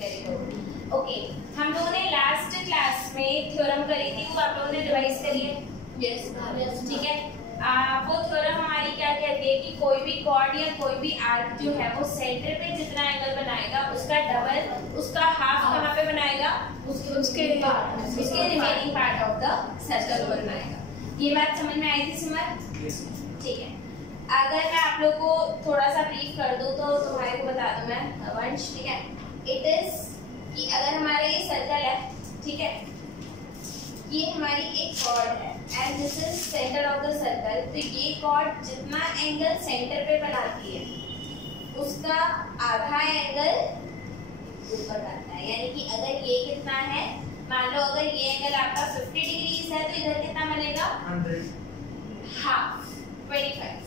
Very good. Okay, हम लोगों ने लास्ट क्लास में थ्योरम करी थी, वो आप लोगों ने रिवाइज करी है? यस, ठीक है। वो थ्योरम हमारी क्या कहती है कि कोई भी कॉर्ड या कोई भी आर्क जो है वो सेंटर पे जितना एंगल बनाएगा उसका डबल, उसका हाफ कहाँ पे बनाएगा? उसके remaining part of the circle को बनाएगा। ये बात समझ में आई थी सिमर? ठीक है। अगर मैं आप लोग को थोड़ा सा ब्रीफ कर दूं तो तुम्हारे को बता दूं मैं वंश, ठीक है। इट इज कि अगर हमारा ये सर्कल है, ठीक है, ये हमारी एक कॉर्ड है and this is centre of the circle, तो ये कॉर्ड जितना एंगल सेंटर पे बनाती है उसका आधा एंगल ऊपर आता है। यानी कि अगर ये कितना है, मान लो अगर ये एंगल आपका 50 डिग्री है तो इधर कितना बनेगा? 100, हाफ, 25,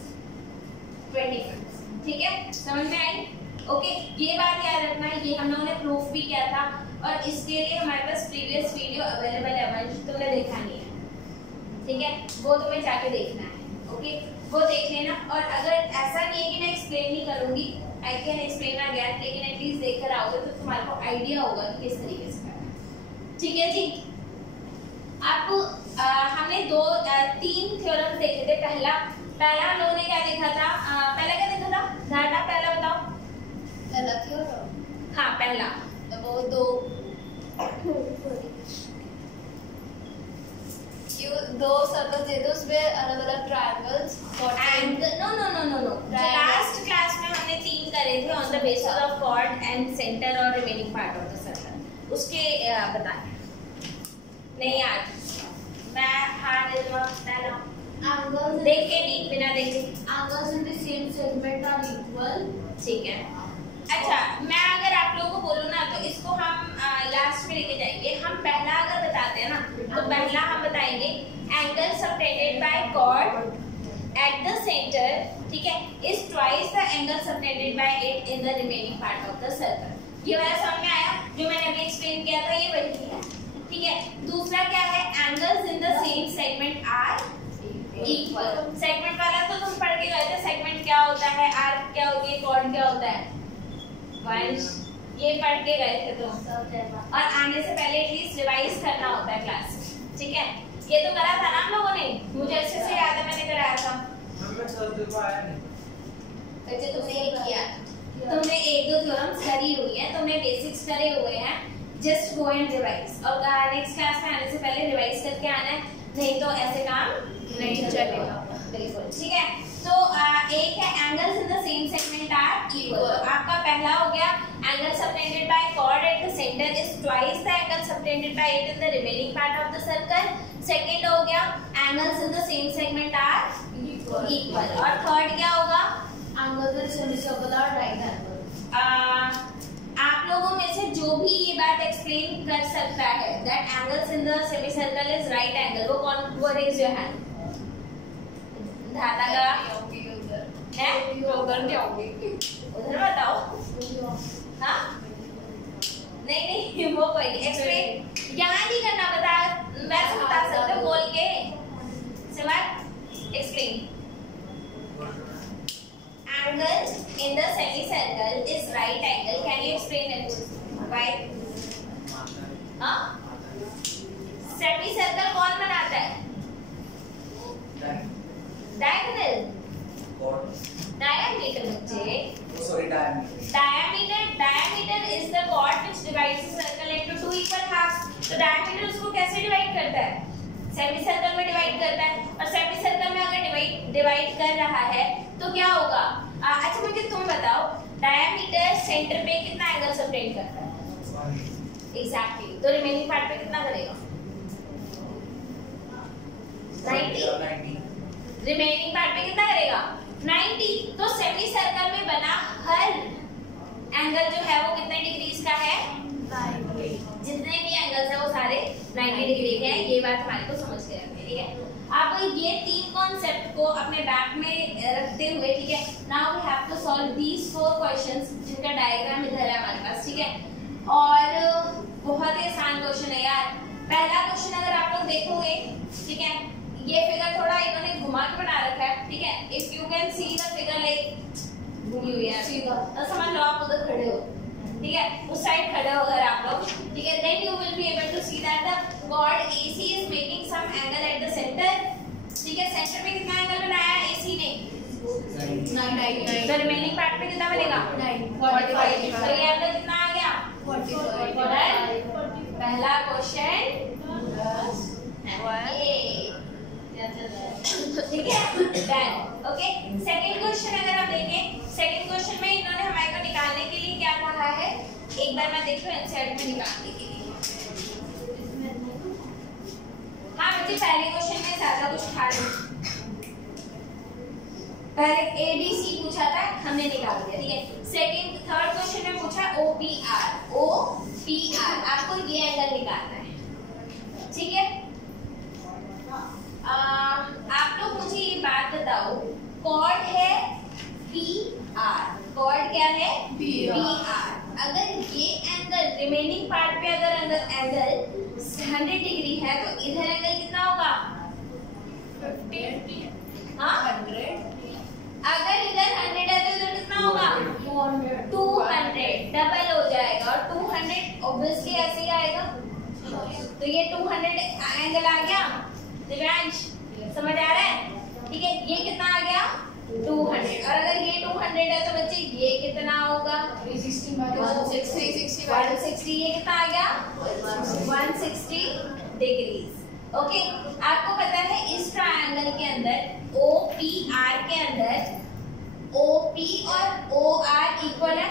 ठीक है, समझ में आई? ओके, ये बात याद रखना है, ये हम लोगों ने प्रूफ भी किया था और इसके लिए हमारे पास प्रीवियस वीडियो अवेलेबल है, वंश तुमने देखा नहीं है, ठीक है, वो तुम्हें जाके देखना है। ओके, वो देख लेना। और अगर ऐसा नहीं है कि मैं एक्सप्लेन नहीं करूंगी, आई कैन एक्सप्लेन अगेन, लेकिन एटलीस्ट देखकर आओगे तो तुम्हारे को आइडिया होगा कि किस तरीके से करना है, ठीक है जी। अब हमने 3 थ्योरम देखे थे। पहला हम लोगों ने क्या देखा था? पहला क्या देखा था? धारणा पहला बताओ। पहला थ्योरम, हाँ पहला, तो वो दो सर्कल दे दो, उसमें अलग अलग triangles and no last class में हमने 3 करे थे on the basis of chord and centre और remaining part of the circle. उसके बताना नहीं यार, मैं angles देख के नहीं, बिना देखे। angles in the same segment are equal, ठीक है। अच्छा, मैं अगर आप लोगों को बोलूँ ना तो इसको हम लास्ट में लेके जाएंगे। हम पहला अगर बताते हैं ना तो पहला हम बताएंगे angle subtended by chord at the centre, ठीक है, is twice the angle subtended by it in the remaining part of the circle. ये वाला समझ में आया? जो मैंने अभी एक्सप्लेन किया था ये वही है, ठीक है। दूसरा क्या है? Angles in the same segment are equal. Segment वाला तो तुम पढ़ के गए थे, सेगमेंट क्या होता है, आर्क क्या होती है, कॉर्ड क्या होता है, वंश ये पढ़ के गए थे तुम, और आने से पहले एटलीस्ट रिवाइज करना होता है क्लास, ठीक है। ये तो करा था ना हम लोगों ने, मुझे अच्छे से याद है, मैंने कराया था। बच्चे तुमने ये किया, तुमने 1-2 थ्योरम्स करी हुई है, तुमने बेसिक्स करे हुए हैं, जस्ट गो एंड रिवाइज। और नेक्स्ट क्लास में आने से पहले रिवाइज करके आना है, नहीं तो ऐसे काम नहीं चलेगा, बिल्कुल, ठीक है। तो एक है angles in the same segment are equal. आपका पहला हो गया angle subtended by chord at the centre is twice the angle subtended by it in the remaining part of the circle. Second हो गया angles in the same segment are equal. और third क्या होगा? angles in semicircle are right angles। आप लोगों में से जो भी ये बात एक्सप्लेन कर सकता है that angles in the semicircle is right angle, वो कौन? वो रेज योर हैंड। धारणा का है, उधर बताओ। हाँ नहीं वो कोई नहीं, एक्सप्लेन यहाँ नहीं करना, बता वैसे बता सकते हो बोल के। सिवाय explain angle in the semicircle is right angle. Can you explain it? Why? हाँ? Semicircle कौन बनाता है? Diagonal. Diameter बच्चे। Sorry, diameter. Diameter is the chord which divides the circle into 2 equal halves. तो diameter उसको कैसे डिवाइड करता है? सेमी सर्कल में डिवाइड करता है। और सेमी सर्कल में अगर डिवाइड कर रहा है तो क्या होगा? अच्छा मुझे तुम बताओ, डायमीटर सेंटर पे कितना एंगल सबटेंड करता है? एग्जैक्टली, तो रिमेनिंग पार्ट पे कितना करेगा? 90। रिमेनिंग पार्ट पे कितना करेगा? 90। तो सेमी सर्कल में बना हर एंगल जो है वो कितने डिग्रीज का है? 90। जितने भी एंगल्स है वो सारे 90 डिग्री के हैं। ये बात हमारे को समझ के रखनी है, ठीक है। अब ये 3 कॉन्सेप्ट को अपने बैक में रखते हुए, ठीक है, now we have to solve these 4 questions जिनका डायग्राम इधर है हमारे पास, ठीक है। और बहुत ही आसान क्वेश्चन है यार। पहला क्वेश्चन अगर आप लोग देखोगे, ठीक है, ये फिगर थोड़ा इन्होंने घुमा के बना रखा है, ठीक है। If you can see the figure like घूमी हुई है सीधा, तो समझ लो आप उधर खड़े हो, ठीक है, उस साइड खड़े हो अगर आप लोग, ठीक है, then you will be able to see that the chord AC is making some angle at the centre, ठीक है, सेंटर पे कितना एंगल बनाया है AC ने 9, तो रिमेनिंग पार्ट पे कितना बनेगा 45, तो ये एंगल कितना आ गया 45, पहला क्वेश्चन ठीक है, डन। ओके, सेकंड क्वेश्चन अगर आप देखें, सेकंड क्वेश्चन में इन्होंने हमारे को निकालने के लिए क्या कहा है, एक बार मैं देख लूं एनसीईआरटी में निकालने के लिए। हाँ बच्चे, पहले क्वेश्चन में ज्यादा कुछ था नहीं, पहले ABC पूछा था, हमने निकाल दिया, ठीक है। सेकंड थर्ड क्वेश्चन में पूछा OPR, आपको ये एंगल निकालना है, ठीक है। आप लोग मुझे ये बात बताओ, कॉर्ड है PR, कॉर्ड क्या है PR, अगर ये एंगल रिमेनिंग पार्ट पे अगर एंगल 100 डिग्री है तो इधर एंगल कितना होगा 50, हाँ 100, अगर इधर 100 है तो इधर कितना होगा 200, डबल हो जाएगा, और 200 ऑब्वियसली ऐसे ही आएगा, तो ये 200 एंगल आ गया। दिव्यांश समझ आ रहा है, ठीक है, ये कितना आ गया 200, और अगर ये 200 है तो बच्चे ये कितना होगा 160, ये कितना आ गया 160 डिग्रीज। ओके, आपको पता है इस ट्रायंगल के अंदर OPR के अंदर OP और OR इक्वल है,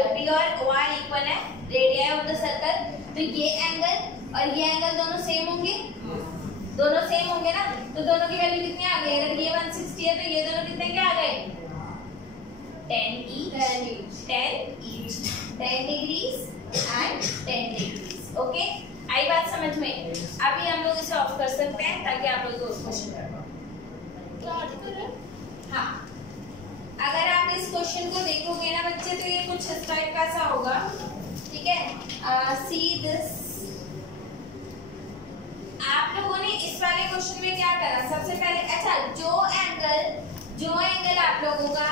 OP और OR इक्वल है, रेडियस ऑफ द सर्कल, तो ये एंगल और ये एंगल दोनों सेम होंगे, दोनों सेम होंगे ना, तो दोनों की वैल्यू कितनी आ गई, अगर ये 160 है तो ये दोनों कितने के आ गए 10 each, 10 degrees and 10 degrees। Okay, आई बात समझ में? अभी हम लोग इसे ऑफ कर सकते हैं ताकि आप लोग को क्वेश्चन कर पाओ। हाँ, अगर आप इस क्वेश्चन को देखोगे ना बच्चे, तो ये कुछ इस टाइप का सा होगा, ठीक है। सी दिस, आप लोगों ने इस वाले क्वेश्चन में क्या करा, सबसे पहले अच्छा जो एंगल आप लोगों का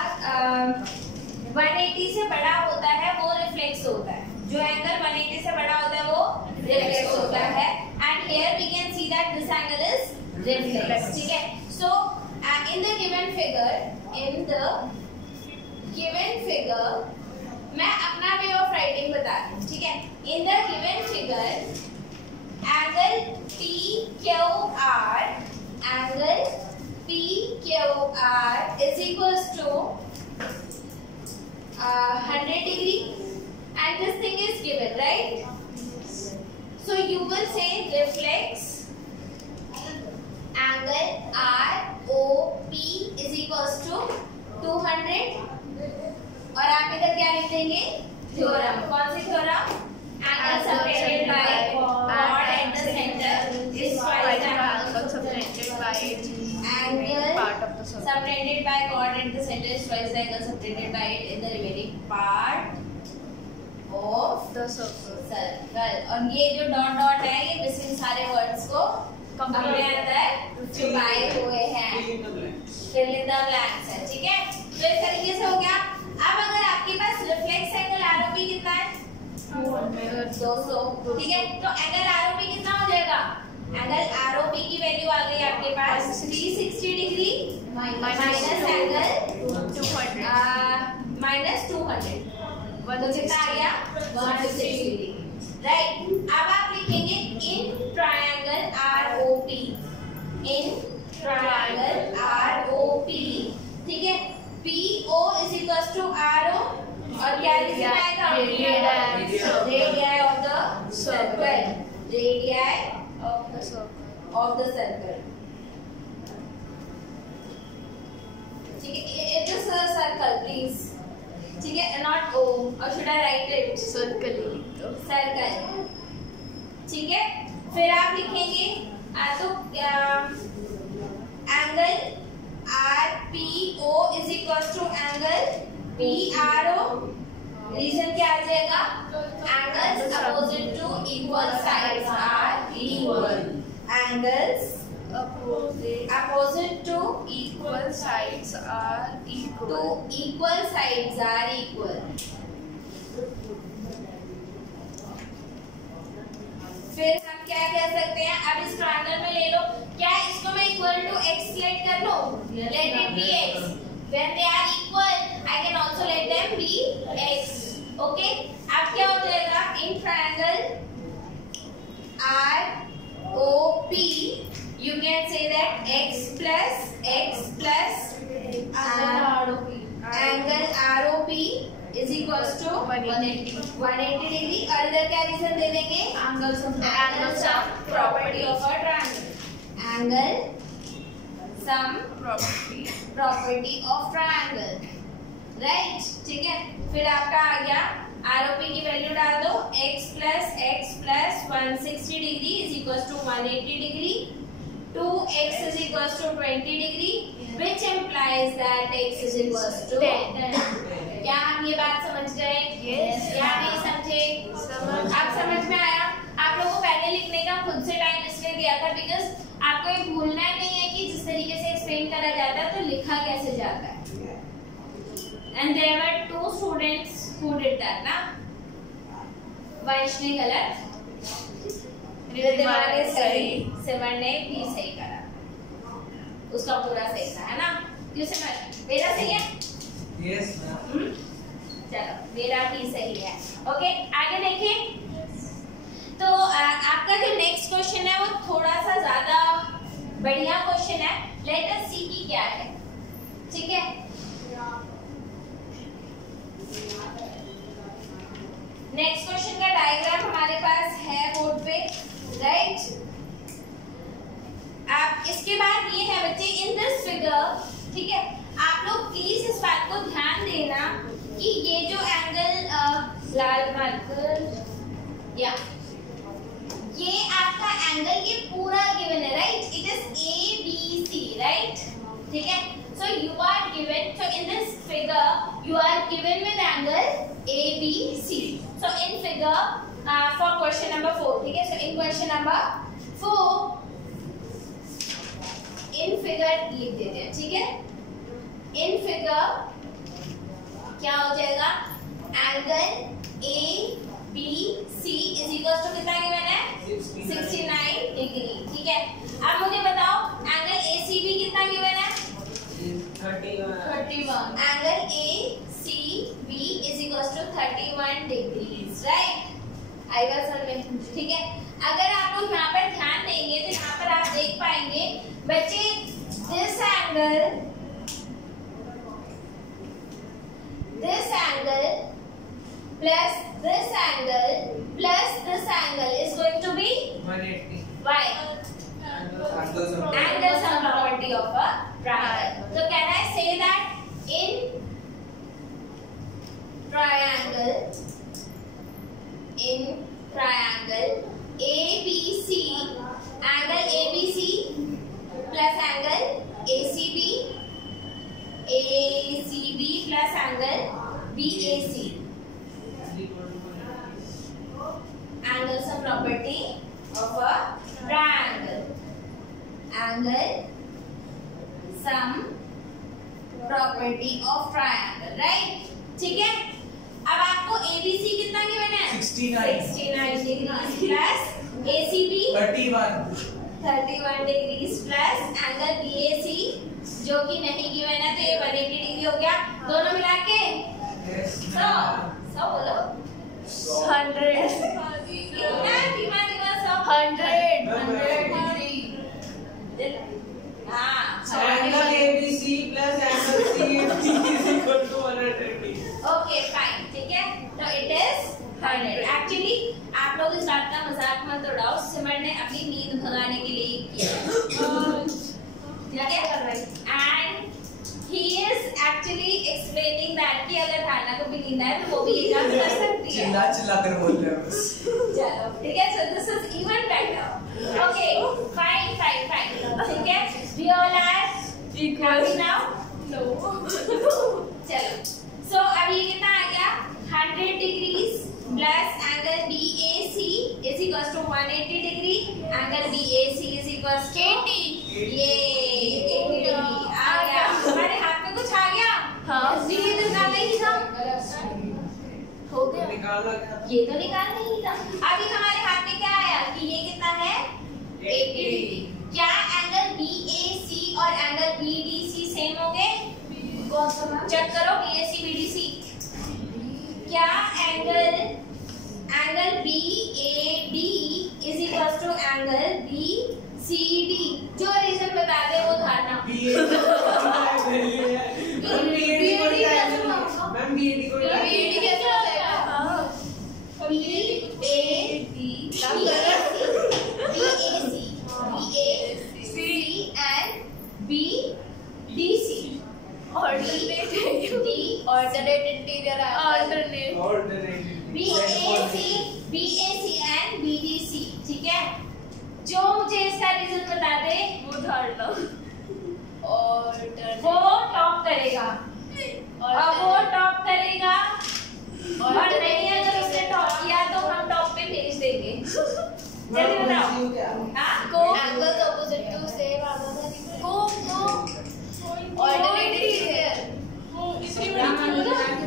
180 से बड़ा होता है वो रिफ्लेक्स होता है, जो एंगल 180 से बड़ा होता है वो रिफ्लेक्स होता है, and here we can see that this angle is reflex, ठीक है। So in the given figure मैं अपना वे ऑफ राइटिंग बता रही हूँ, ठीक है। इन the given figure angle PQR is equals to 100 degree, and this thing is given, right? So you will say reflex angle ROP is equals to 200, और आप इधर क्या लिख देंगे थ्योरम, कौन सी theorem, angle separated by chord at the center is twice the angle separated by chord at the center is twice the angle separated by it in the remaining part of the circle। और ये जो dot dot है ये missing सारे words को अपने अंदर छुपाए हुए हैं, fill in the blanks है, ठीक है। तो इस तरीके से हो गया। अब अगर आपके पास रिफ्लेक्स एंगल ROP कितना है 200, ठीक है, तो एंगल ROP कितना हो जाएगा, एंगल ROP की वैल्यू आ गई आपके पास 360 डिग्री माइनस एंगल 200, तो कितना आ गया 160 डिग्री, राइट। अब आप लिखेंगे इन ट्रायंगल ROP, ठीक है, PO is equals to RO, और क्या लिखना है रेडियस ऑफ द सर्कल, ठीक है। It is a circle please, ठीक है, नॉट O, और should I write it circle, ठीक है। फिर आप लिखेंगे तो angle RPO is equals to angle PRO, reason क्या आ जाएगा, angles opposite to equal sides are equal, angles opposite to equal sides are equal, फिर हम क्या कह सकते हैं, अब इस ट्रायंगल में ले लो, क्या इसको मैं इक्वल टू x सेलेक्ट कर लो, let it be x, when they are equal I can also let them be x, okay. अब क्या हो जाएगा, in triangle ROP you can say that x plus angle ROP is equals to 180 degree, और इधर क्या reason दे देंगे, angle sum property of a triangle, angle sum property of triangle, right, ठीक है। फिर आपका आ गया ROP की वैल्यू डाल दो, x plus 160 degree is equals to 180 degree, 2x is equals to 20 degree, which implies that x is equals to 10. क्या हम ये बात समझ गए? Yes. या नहीं समझे? आप समझ में आया? आप लोगों को पहले लिखने का खुद से टाइम इसलिए दिया था बिकॉज आपको ये भूलना नहीं है कि जिस तरीके से एक्सप्लेन करा जाता है तो लिखा कैसे जाता है। And there were 2 students who did that ना, वंश ने गलत, रिद्धिमा ने सही, सिमर ने भी सही करा, उसका पूरा सही था, है ना? क्यों सिमर, मेरा सही है? Yes ma'am. चलो मेरा भी सही है, ओके। आगे देखिए, तो आपका जो नेक्स्ट क्वेश्चन है वो थोड़ा सा ज्यादा बढ़िया क्वेश्चन है, लेट अस सी की क्या है, ठीक है। नेक्स्ट क्वेश्चन का डायग्राम हमारे पास है बोर्ड पे, राइट। आप इसके बाद ये है बच्चे, इन दिस फिगर, ठीक है, आप लोग प्लीज इस बात को ध्यान देना कि ये जो एंगल लाल मार्कर या ये आपका एंगल ये पूरा गिवन है, right, it is ABC, right, ठीक है। So you are given, so in this figure you are given with angle ABC. So in figure for question number 4, ठीक है, so in question number 4 in figure लिख देते हैं, ठीक है। in figure क्या हो जाएगा, angle ABC is equals to कितना गिवन है, 69 डिग्री, ठीक है। अब मुझे बताओ एंगल ACB कितना गिवन है, 31. Angle ACB is equals to 31 degrees, right? आई बात समझ में, ठीक है। अगर आप लोग यहाँ पर ध्यान देंगे तो यहाँ पर आप देख पाएंगे बच्चे, this angle plus this angle is going to be 180. Why? Angle sum property of a triangle. So can I say that in triangle ABC, angle ABC plus angle ACB plus angle BAC, angle sum property of a triangle, angle sum property of triangle, right, ठीक है। अब आपको ABC कितना given है, 69 degree plus ACB 31 degree plus angle BAC जो कि नहीं given है तो ये 180 डिग्री हो गया, दोनों मिला के 100 बोलो 100 कितना धीमा 100 डिग्री, हाँ, So angle ABC plus angle CFD is equal to 180. Okay fine, ठीक है, तो इट इज 100। एक्चुअली आप लोग इस बात का मजाक मत उड़ाओ, सिमर ने अपनी नींद भगाने के लिए किया, ठीक है, and he is actually explaining that कि अगर धारणा को भी नींद आए तो वो भी ये काम कर सकती है, चिल्ला कर बोल रहे हो बस। चलो ठीक है, so this is even better, okay fine, ठीक है, we all are equal now, no, चलो, सो अब ये कितना आ गया, 100 degrees plus angle BAC is equals to 180 degree, angle BAC is equals to 80, ये 80 डिग्री आ गया, हमारे हाथ में कुछ आ गया, हाँ, इसलिए तो निकालेंगे हम, हो गया। निकालना क्या? ये तो निकालना ही था। अभी हमारे हाथ में क्या आया कि ये कितना है 80। क्या एंगल BAC और एंगल BDC सेम हो गए? कौन सा मैम? चेक करो BAC BDC। क्या angle BAD is equal to angle BCD? जो रीजन बता दे वो धारना। मैम बीएडी को BAD कैसे हो जाएगा? BAC and BDC। Alternate interior alternate BAC and BDC। ठीक है, जो मुझे इसका रीजन बता दे वो धारना वो टॉप करेगा। अब वो टॉप करेगा और नहीं अगर उसने टॉप किया तो हम टॉप पे भेज देंगे। जल्दी बताओ। हाँ angles opposite to same alternate interior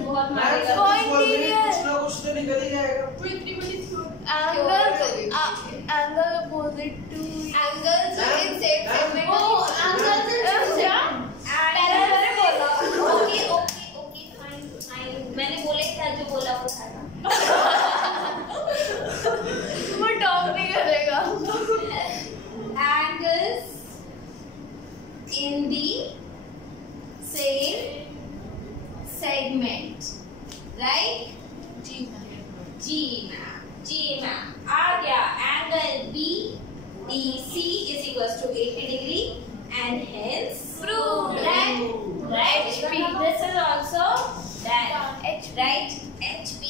बहुत मारेगा। कुछ तो निकल ही जाएगा। angle opposite to angles in same segment okay fine fine, मैंने बोला ही था जो बोला वो था ना। वो टॉप नहीं करेगा। Angles in the same segment, right? जी मैम आ गया। Angle BDC is equals to 80 degree and hence Proved. Right. This is also done. Right? HP.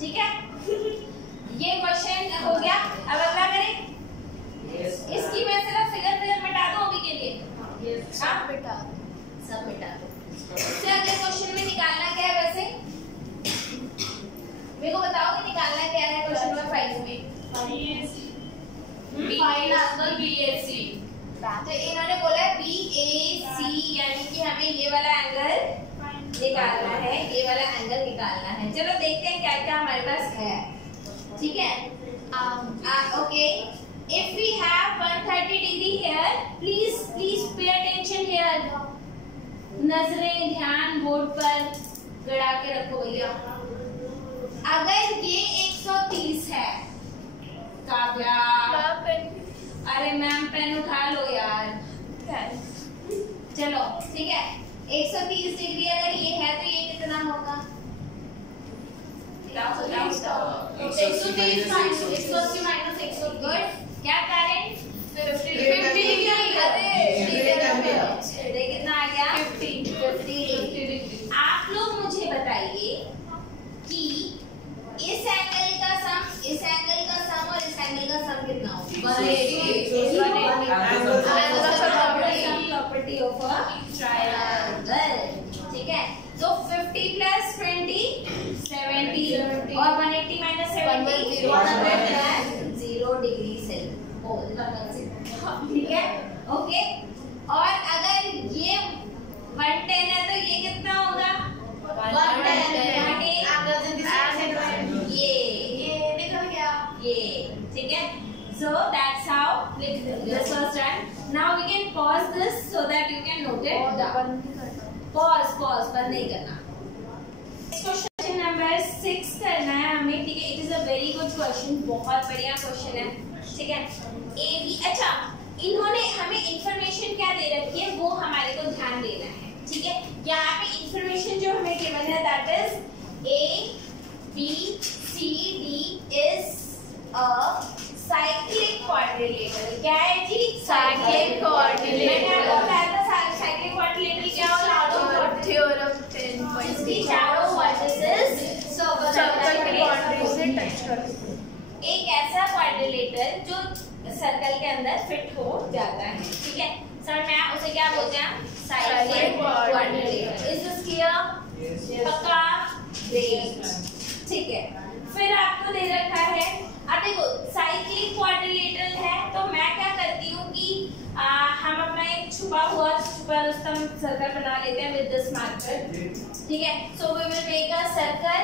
ठीक है? ये क्वेश्चन हो गया। अब अगला करें। इसकी मैं सिर्फ फिगर मिटा दूं अभी के लिए। सब मिटा दो। इससे अगले क्वेश्चन में निकालना क्या है वैसे? मेरे को बताओ कि निकालना क्या है क्वेश्चन नंबर 5 में? Fine angle BAC। तो इन्होंने बोला है BAC, यानी कि हमें ये वाला एंगल निकालना है, ये वाला एंगल निकालना है। चलो देखते हैं क्या क्या हमारे पास है। ठीक है, okay. If we have 130 degree here, please pay attention here. नजरें ध्यान बोर्ड पर गड़ा के रखो भैया। अगर ये 130 है काव्या, अरे मैम पेन उठा लो यार। चलो ठीक है, 130 डिग्री अगर ये है तो ये कितना होगा? 130 minus 130। गुड। क्या कारण? 50 कितना आ गया? 50 डिग्री। आप लोग मुझे बताइए कि इस एंगल का सम, इस एंगल का सम और इस एंगल का सम कितना होगा? 180। Property of a triangle. ठीक है, तो 50 प्लस 20 70 और 180 माइनस 70 0 डिग्री से। ठीक है, ओके। और अगर ये 110 है तो ये कितना होगा? 110। ये निकल गया ये। ठीक है, so that's how this was done. Now we can pause this so that you can note it down. Pause बंद नहीं करना। क्वेश्चन नंबर 6 करना है हमें। ठीक है, it is a very good question, बहुत बढ़िया क्वेश्चन है। ठीक है, अच्छा इन्होंने हमें इंफॉर्मेशन क्या दे रखी है वो हमारे को ध्यान देना है। ठीक है, यहाँ पे इंफॉर्मेशन जो हमें गिवन है that is ABCD is a cyclic quadrilateral. क्या है जी? Cyclic quadrilateral. मैंने आपको बताया था साइक्लिक क्वाड्रिलेटरल क्या होता है? थ्योरम 10.6। इसकी चारों वर्टिसेस सर्कल के बाउंड्री से टच करते हैं। एक ऐसा क्वाड्रिलेटरल जो सर्कल के अंदर फिट हो जाता है। ठीक है, समझ में आया? उसे क्या बोलते हैं? Cyclic quadrilateral. Is this clear? पक्का? ग्रेट। ठीक है, फिर आपको दे रखा है, अब देखो साइक्लिक क्वाड्रिलेटरल है तो मैं क्या करती हूँ कि हम अपना एक छुपा रुस्तम सर्कल बना लेते हैं विद दिस मार्कर, ठीक है। So we will make a circle.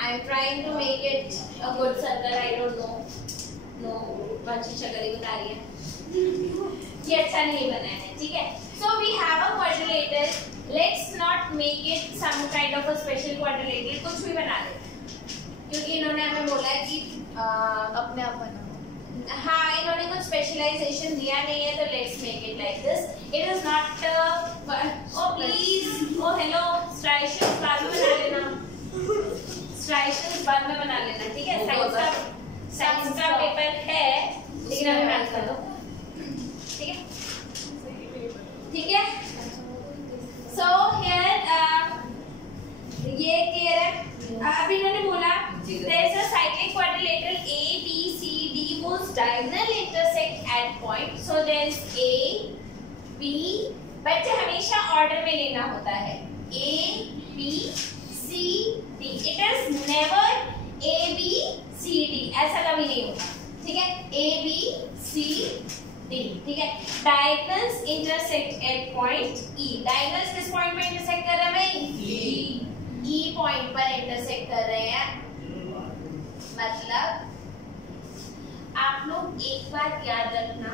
I am trying to make it a good circle, I don't know बच्ची शक्ल बता रही है ये अच्छा नहीं बना है, ठीक है। So we have a quadrilateral, let's not make it some kind of a special quadrilateral, कुछ भी बना लेते हैं क्योंकि इन्होंने हमें बोला है कि अपने आप बनाओ। हाँ, इन्होंने कुछ स्पेशलाइजेशन दिया नहीं है, तो let's make it like this. It is not O please, oh hello, स्ट्राइशंस बाद में बना लेना, स्ट्राइशंस बाद में बना लेना, ठीक है। साइंस का पेपर है लेकिन अभी मैथ कर दो, ठीक है, ठीक है। सो हियर ये क्लियर है। अभी इन्होंने बोला there is a cyclic quadrilateral A, B, C, D whose diagonal intersect at point. So there is A, B, बच्चे हमेशा ऑर्डर में लेना होता है, A, B, C, D. It is never A, B, C, D. ऐसा कभी नहीं होता, ठीक है। A, B, C, D, ठीक है। Diagonals intersect at point E. Diagonals किस पॉइंट पे इंटरसेक्ट कर रहे हैं? E पॉइंट पर इंटरसेक्ट कर रहे हैं। मतलब आप लोग एक बात याद रखना,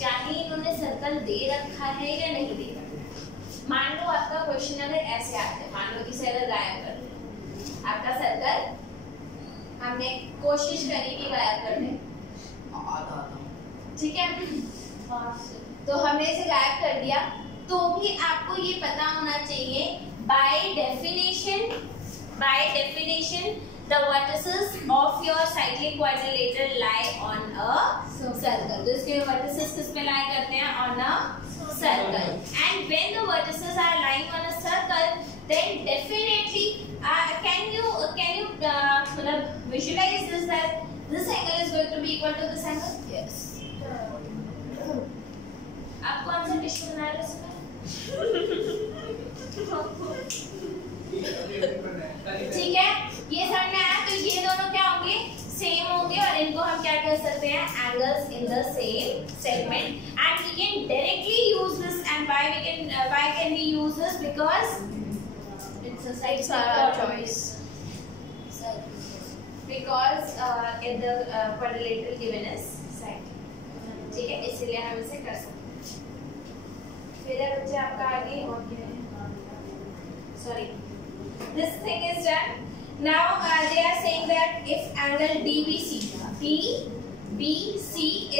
चाहे इन्होंने सर्कल दे रखा है या नहीं दे रखा, मान लो आपका क्वेश्चन अगर ऐसे आता है, मान लो इसे अगर गायब कर दो, आपका सर्कल हमने कोशिश करी कि गायब कर दें, ठीक है, तो हमने इसे गायब कर दिया, तो भी आपको ये पता होना चाहिए by definition the vertices of your cyclic quadrilateral lie on a circle. तो इसके vertices किस पे lie करते हैं? On a circle. And when the vertices are lying on a circle, then definitely can you visualize this, that this angle is going to be equal to this angle? Yes. आप कौन सा dish बना रहे हो? ठीक है, ये समझ में आया। तो ये दोनों क्या होंगे? सेम होंगे, और इनको हम क्या कर सकते हैं? Angles in the same segment, and we can directly use this. And why can we use this? Because it's our choice. Because in the quadrilateral given is side, ठीक है, इसलिए हम इसे कर सकते हैं। फिर बच्चे आपका आगे और क्या है? Sorry, this thing is done. Now they are saying that if angle DBC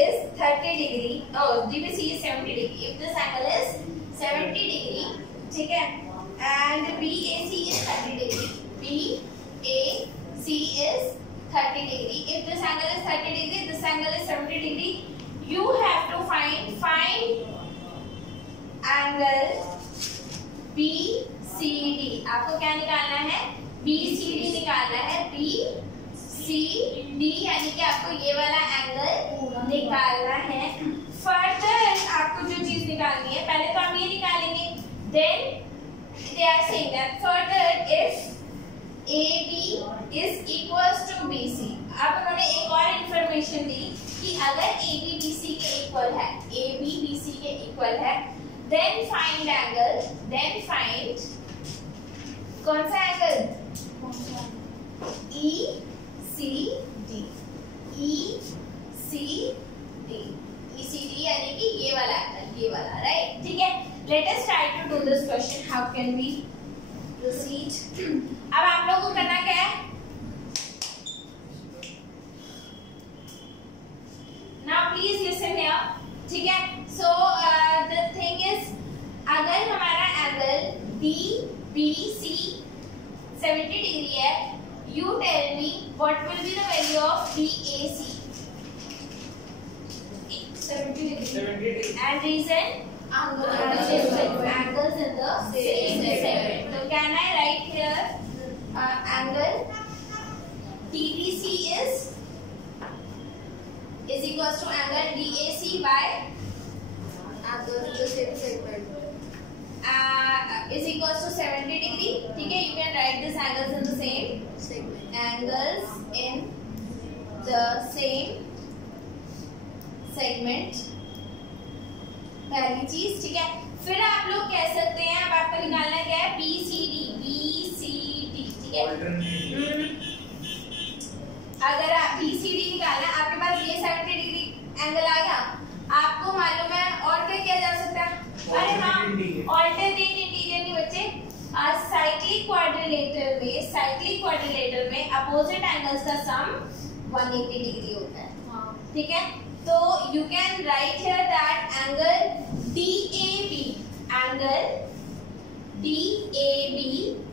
is 30 degree, DBC is 70 degree. If this angle is 70 degree, ठीक है, and BAC is 30 degree. BAC is 30 degree. If this angle is 30 degree, this angle is 70 degree. You have to find angle BCD. आपको क्या निकालना है? BCD निकालना है। BCD यानी कि आपको ये वाला एंगल निकालना है। फर्दर आपको जो चीज निकालनी है, पहले तो हम ये निकालेंगे, then they are saying that further if AB is equals to BC. अब उन्होंने एक और इंफॉर्मेशन दी कि अगर AB BC के इक्वल है, AB BC के इक्वल है, then find angle, then find कौन सा एंगल? ECD. ECD यानी कि ये वाला एंगल, ये वाला, राइट? ठीक है, let us try to do this question. How can we proceed? अब आप लोगों को करना क्या है? Now please listen here. ठीक है, so the thing is, अगर हमारा एंगल DBC 70 डिग्री है, you tell me what will be the value of BAC? 70 degree. And reason? Angles in the same segment. So can I write here angle DBC is equals to angle DAC by Angles in the same segment. Is equals to 70 degree. ठीक है, you can write this angles in the same segment. Angles in the same segment, पहली चीज, ठीक है। फिर आप लोग कह सकते हैं, अब आपको निकालना क्या है, BCD, BCD, ठीक है। अगर आप BCD निकालना, आपके पास ये 70 डिग्री एंगल आ गया, आपको मालूम है और क्या किया जा सकता है, अरे हाँ, ऑल्टरनेट इंटीरियर नहीं बच्चे, साइक्लिक क्वाड्रिलेटरल में अपोजिट एंगल्स का सम 180 डिग्री होता है, ठीक है। तो you can write here that angle DAB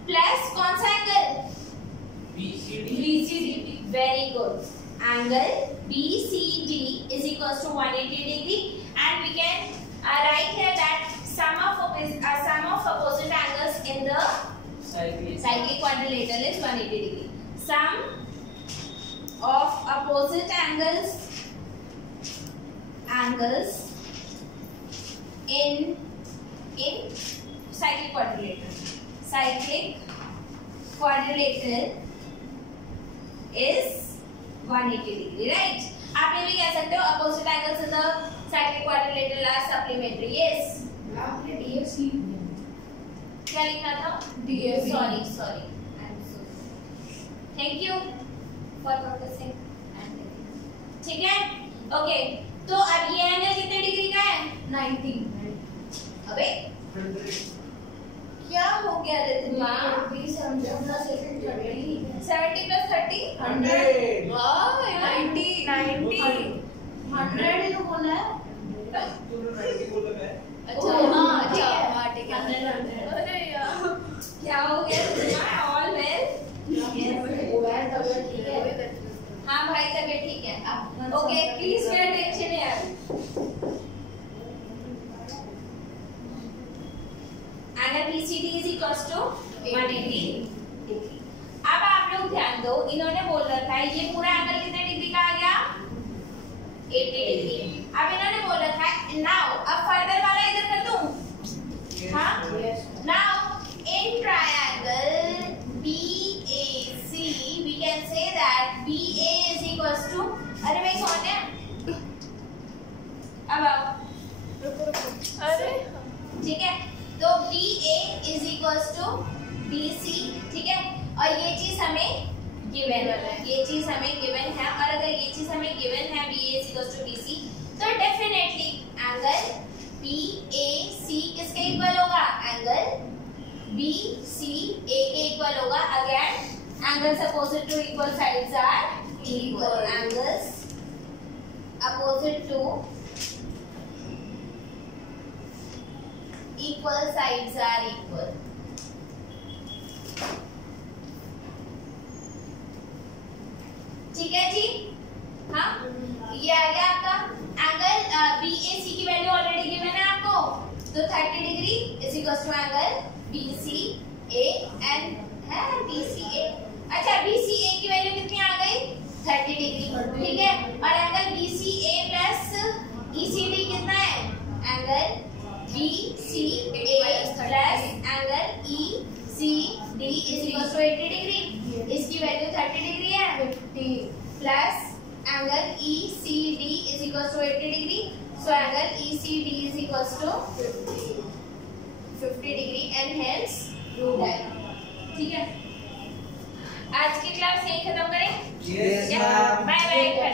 plus कौन सा angle, BCD, very good, angle BCD is equals to 180 degree, and we can write here that sum of opposite angles in the cyclic quadrilateral is 180 degree. Sum of opposite angles in cyclic quadrilateral is 180 degree, right? आप ये भी कह सकते हो opposite angles in the cyclic quadrilateral are supplementary. Yes. आपने DFC क्या लिखना था? DFC. Sorry. I'm so thank you for noticing. ठीक है? Okay. तो अब ये एंगल कितने डिग्री का है? 90. अबे क्या हो गया रे तुम्हारा? 70 plus 30 100. वाह 90 100 ही तो बोला है। तूने 90 बोला है। अच्छा हाँ ठीक है 100 अरे यार क्या हो गया तुम्हारा? All well? ठीक है। हाँ भाई तबीयत ठीक है। ओके प्लीज पे अटेंशन यार। Angle BCD is equals to 180 degree. अब आप लोग ध्यान दो, इन्होंने बोल रखा है ये पूरा एंगल कितने डिग्री का आ गया? 80 डिग्री। अब इन्होंने बोल रखा है नाउ, अब फर्दर वाला इधर कर दूं? हाँ, now in triangle BAC we can say that BA is equals to, अरे भाई कौन है? अब आओ, अरे ठीक है। तो BA is equals to BC, ठीक है। और ये चीज हमें गिवन है, ये चीज हमें गिवन है, और अगर ये चीज हमें गिवन है BA is equals to BC, तो डेफिनेटली एंगल BAC किसके इक्वल होगा? एंगल BCA के इक्वल होगा। Again angles opposite to equal sides are equal. Angles opposite to equal sides are equal. ठीक है जी? हाँ, ये आ गया आपका एंगल BAC की वैल्यू ऑलरेडी गिवन है आपको, तो 30 डिग्री is equal to angle BCA and है BCA। अच्छा BCA की वैल्यू कितनी आ गई? 30 डिग्री, ठीक है। और एंगल BCA प्लस ECD कितना है? Angle BCA plus angle ECD is equal to 80 degree. इसकी वैल्यू 30 डिग्री है, 50 plus angle ECD is equal to 80 degree, so angle ECD is equal to 50 degree and hence ठीक है। आज की class यही खत्म करें? Yes, ma'am. Bye bye.